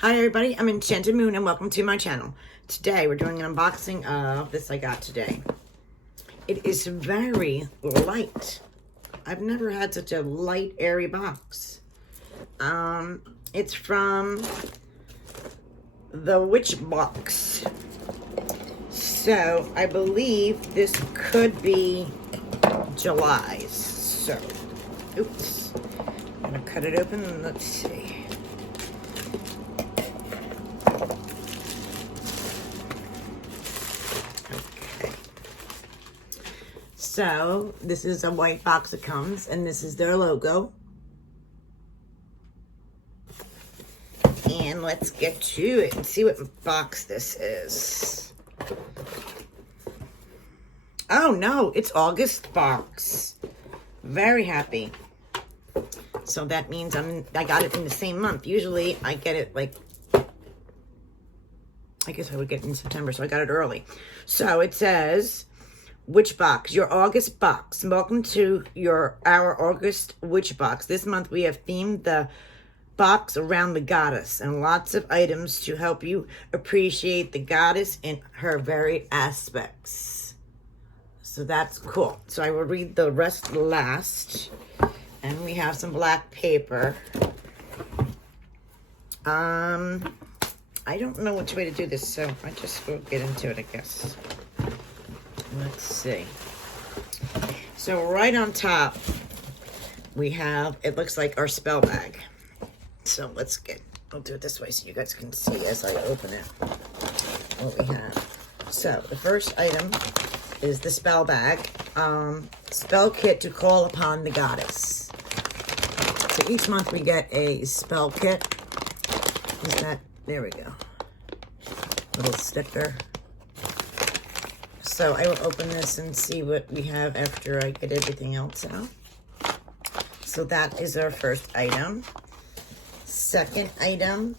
Hi everybody, I'm Enchanted Moon and welcome to my channel. Today we're doing an unboxing of this I got today. It is very light. I've never had such a light, airy box. It's from the WitchBox. So I believe this could be July's. So, oops. I'm gonna cut it open and let's see. So, this is a white box that comes, and this is their logo. And let's get to it and see what box this is. Oh no, it's August box. Very happy. So that means I got it in the same month. Usually I get it like, I guess I would get it in September, so I got it early. So it says, WitchBox, your August box. Welcome to our August WitchBox. This month we have themed the box around the goddess and lots of items to help you appreciate the goddess in her varied aspects. So that's cool. So I will read the rest last. And we have some black paper. I don't know which way to do this, so I just will get into it, I guess. Let's see. So right on top, we have, it looks like our spell bag. So I'll do it this way so you guys can see as I open it what we have. So the first item is the spell bag. Spell kit to call upon the goddess. So each month we get a spell kit. There we go. Little sticker. So I will open this and see what we have after I get everything else out. So that is our first item. Second item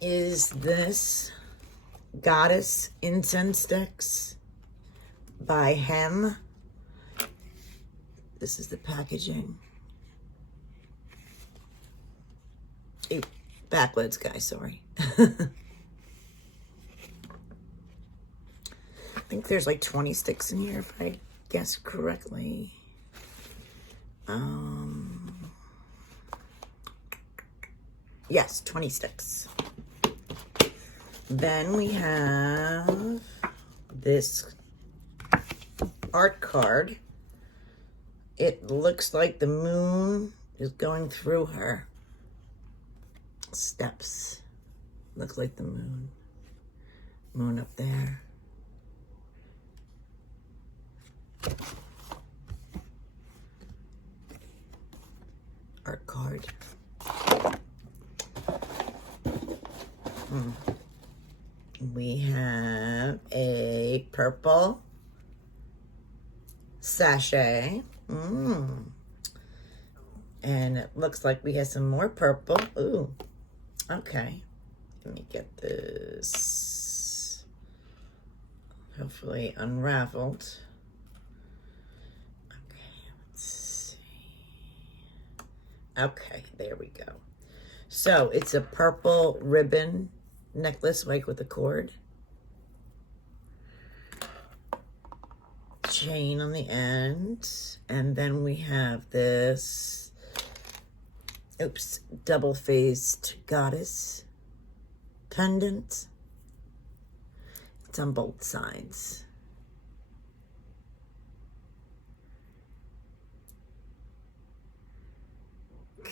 is this Goddess Incense Sticks by Hem. This is the packaging. Ooh, backwards, guys, sorry. I think there's like 20 sticks in here, if I guess correctly. Yes, 20 sticks. Then we have this art card. It looks like the moon is going through her steps. Looks like the moon. Moon up there. Art card. We have a purple sachet. And it looks like we have some more purple. Ooh, okay. Let me get this hopefully unraveled. Okay, there we go. So it's a purple ribbon necklace, like with a cord. Chain on the end. And then we have this, double-faced goddess pendant. It's on both sides.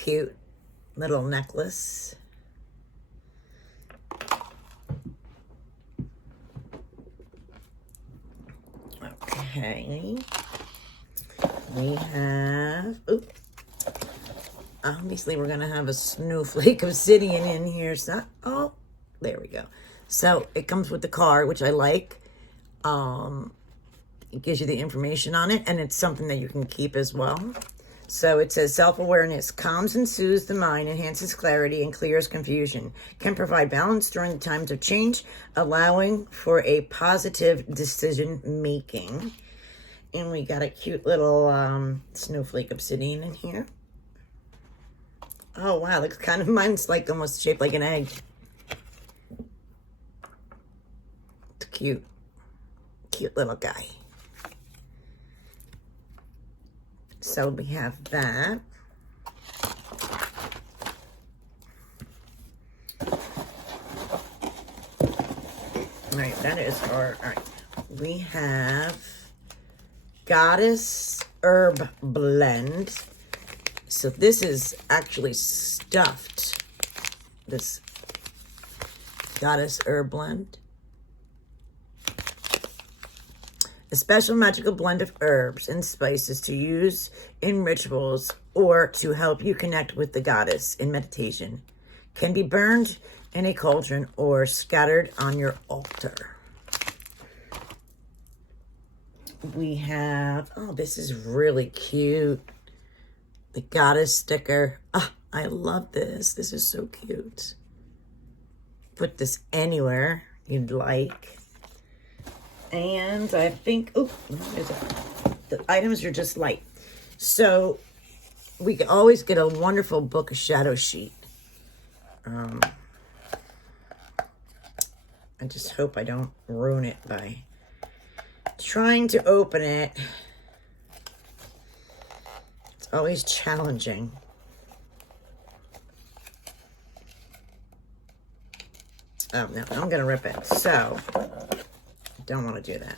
Cute little necklace. Okay. We have, obviously we're gonna have a snowflake obsidian in here. So, there we go. So it comes with the card, which I like. It gives you the information on it, and it's something that you can keep as well. So it says self-awareness calms and soothes the mind, enhances clarity, and clears confusion. Can provide balance during the times of change, allowing for a positive decision making. And we got a cute little snowflake obsidian in here. Oh wow, looks kind of, mine's like almost shaped like an egg. cute. Cute little guy. So we have that. All right, that is our, all right. We have Goddess Herb Blend. So this is actually stuffed. This Goddess Herb Blend. A special magical blend of herbs and spices to use in rituals or to help you connect with the goddess in meditation. Can be burned in a cauldron or scattered on your altar. We have, oh, this is really cute. The goddess sticker. Ah, I love this. This is so cute. Put this anywhere you'd like. And I think, oh, the items are just light. So we can always get a wonderful Book of Shadow sheet. I just hope I don't ruin it by trying to open it. It's always challenging. Oh, no, I'm going to rip it. So, don't want to do that.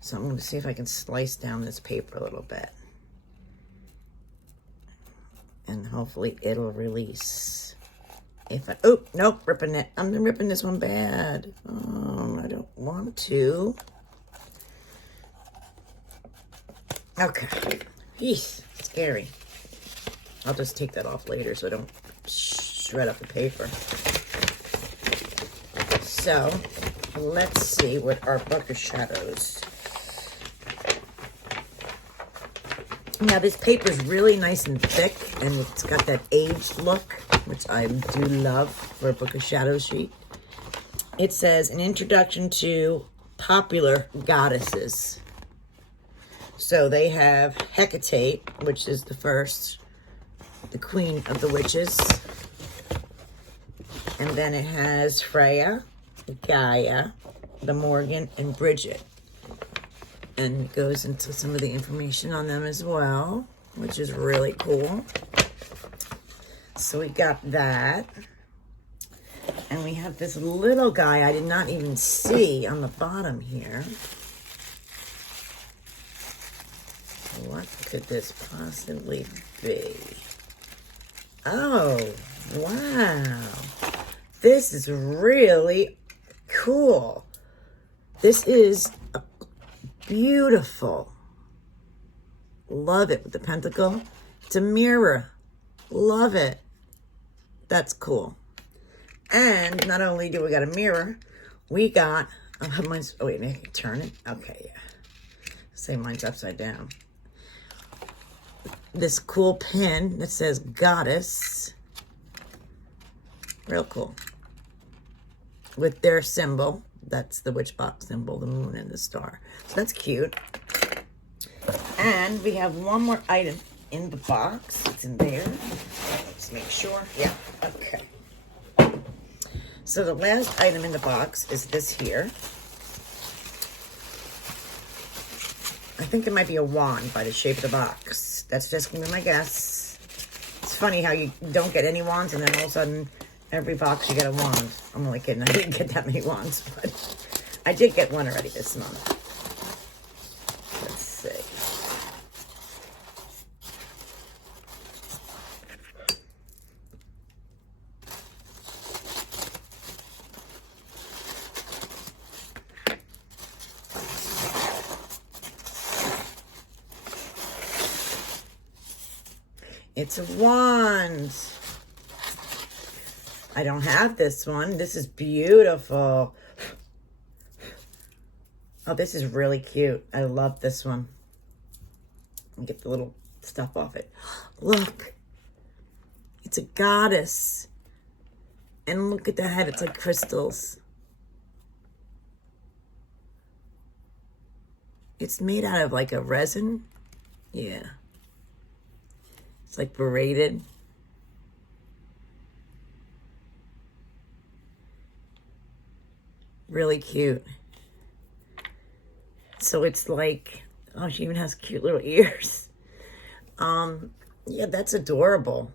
So I'm going to see if I can slice down this paper a little bit. And hopefully it'll release. If I, oh, nope, ripping it. I'm ripping this one bad. Oh, I don't want to. Okay. Eesh, scary. I'll just take that off later so I don't shred up the paper. So, let's see what our Book of Shadows. Now, this paper is really nice and thick, and it's got that aged look, which I do love for a Book of Shadows sheet. It says, an introduction to popular goddesses. So they have Hecate, which is the first, the queen of the witches. And then it has Freya, Gaia, the Morgan, and Bridget. And it goes into some of the information on them as well, which is really cool. So we got that. And we have this little guy I did not even see on the bottom here. What could this possibly be? Oh, wow. This is really cool. This is beautiful. Love it with the pentacle. It's a mirror. Love it. That's cool. And not only do we got a mirror, we got, mine's, oh wait, maybe turn it. Okay, yeah. Say mine's upside down. This cool pin that says Goddess. Real cool. With their symbol. That's the WitchBox symbol, the moon and the star. So that's cute. And we have one more item in the box. It's in there. Let's make sure. Yeah, okay. So the last item in the box is this here. I think it might be a wand by the shape of the box. That's just going to be my guess. It's funny how you don't get any wands and then all of a sudden every box you get a wand. I'm only kidding. I didn't get that many wands, but I did get one already this month. Let's see. It's a wand. I don't have this one. This is beautiful. Oh, this is really cute. I love this one. Let me get the little stuff off it. Look. It's a goddess. And look at the head. It's like crystals. It's made out of like a resin. Yeah. It's like braided. Really cute. So it's like, oh, she even has cute little ears. Yeah, that's adorable.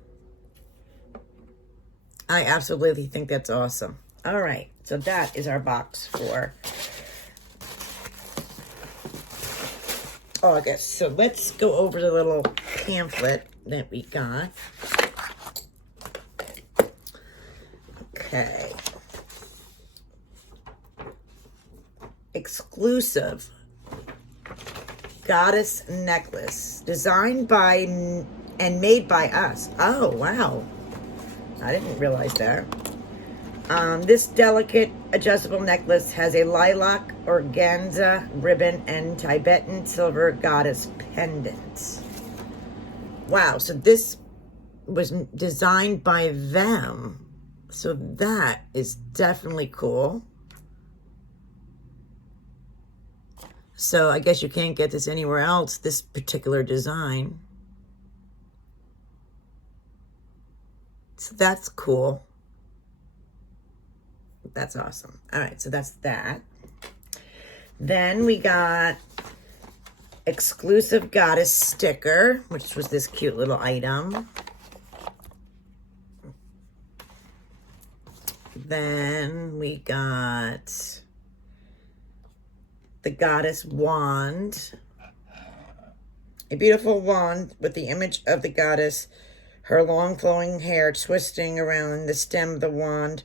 I absolutely think that's awesome. All right, so that is our box for August. So let's go over the little pamphlet that we got. Okay. Exclusive goddess necklace, designed by and made by us. Oh, wow. I didn't realize that. This delicate adjustable necklace has a lilac organza ribbon and Tibetan silver goddess pendant. Wow, so this was designed by them. So that is definitely cool. So I guess you can't get this anywhere else, this particular design. So that's cool. That's awesome. All right, so that's that. Then we got exclusive goddess sticker, which was this cute little item. Then we got the goddess wand. A beautiful wand with the image of the goddess, her long flowing hair twisting around the stem of the wand,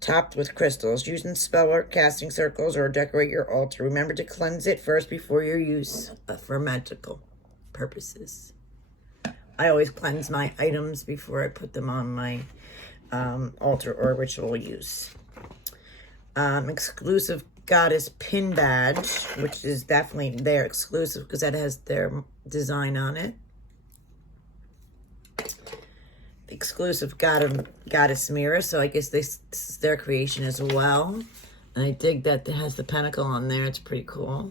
topped with crystals. Use in spell work, casting circles, or decorate your altar. Remember to cleanse it first before your use for magical purposes. I always cleanse my items before I put them on my altar or ritual use. Exclusive goddess pin badge, which is definitely their exclusive because that has their design on it. Exclusive goddess mirror, so I guess this is their creation as well. And I dig that it has the pentacle on there. It's pretty cool,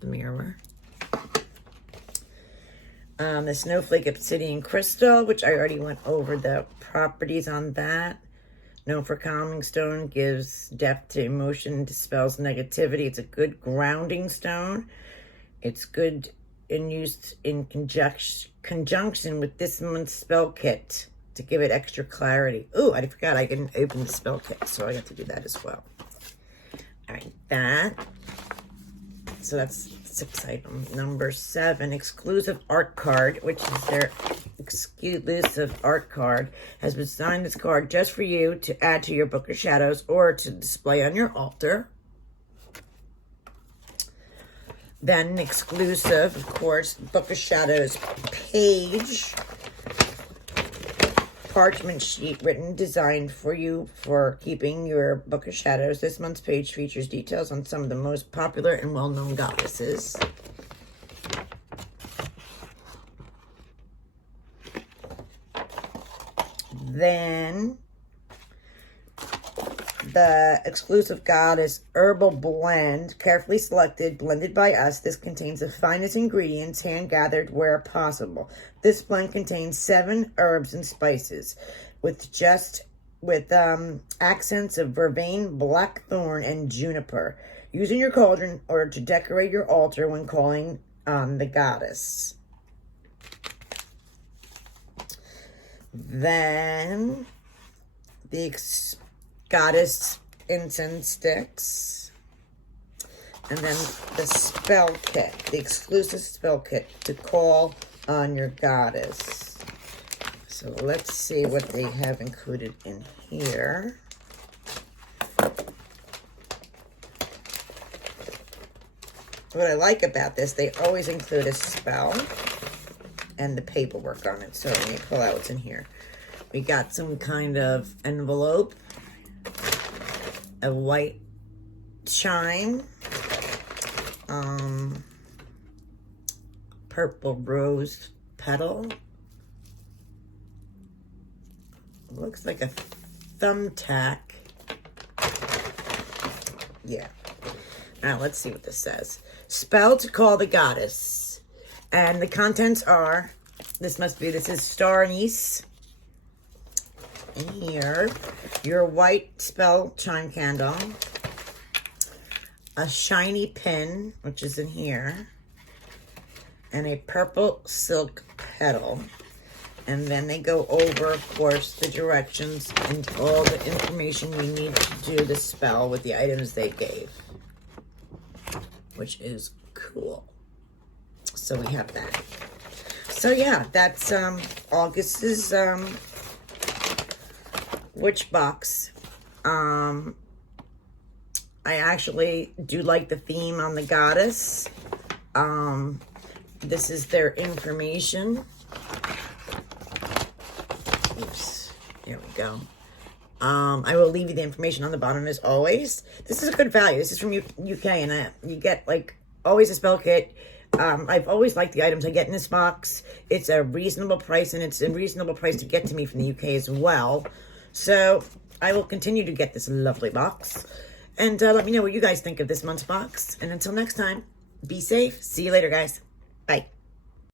the mirror. The snowflake obsidian crystal, which I already went over the properties on that. Known for calming stone, gives depth to emotion, dispels negativity. It's a good grounding stone. It's good in use in conjunction with this month's spell kit to give it extra clarity. Oh, I forgot I didn't open the spell kit, so I got to do that as well. All right, that. So that's 6 item. Number 7, exclusive art card, which is their exclusive art card. Has been designed this card just for you to add to your Book of Shadows or to display on your altar. Then exclusive, of course, Book of Shadows page. Parchment sheet written, designed for you for keeping your Book of Shadows. This month's page features details on some of the most popular and well-known goddesses. Then the exclusive goddess herbal blend, carefully selected, blended by us. This contains the finest ingredients, hand gathered where possible. This blend contains 7 herbs and spices with accents of vervain, blackthorn, and juniper. Use in your cauldron or to decorate your altar when calling on the goddess. Then the goddess incense sticks, and then the spell kit, the exclusive spell kit to call on your goddess. So let's see what they have included in here. What I like about this, they always include a spell and the paperwork on it. So let me pull out what's in here. We got some kind of envelope, a white chime, purple rose petal. Looks like a thumbtack. Yeah. Now let's see what this says. Spell to call the goddess. And the contents are, this is star anise. In here, your white spell chime candle, a shiny pin, which is in here, and a purple silk petal. And then they go over, of course, the directions and all the information we need to do the spell with the items they gave, which is cool. So we have that. So yeah, that's August's WitchBox. I actually do like the theme on the goddess. This is their information. Oops, there we go. I will leave you the information on the bottom as always. This is a good value. This is from UK, and you get like always a spell kit. I've always liked the items I get in this box. It's a reasonable price, and it's a reasonable price to get to me from the UK as well. So I will continue to get this lovely box. And let me know what you guys think of this month's box. And until next time, be safe. See you later, guys.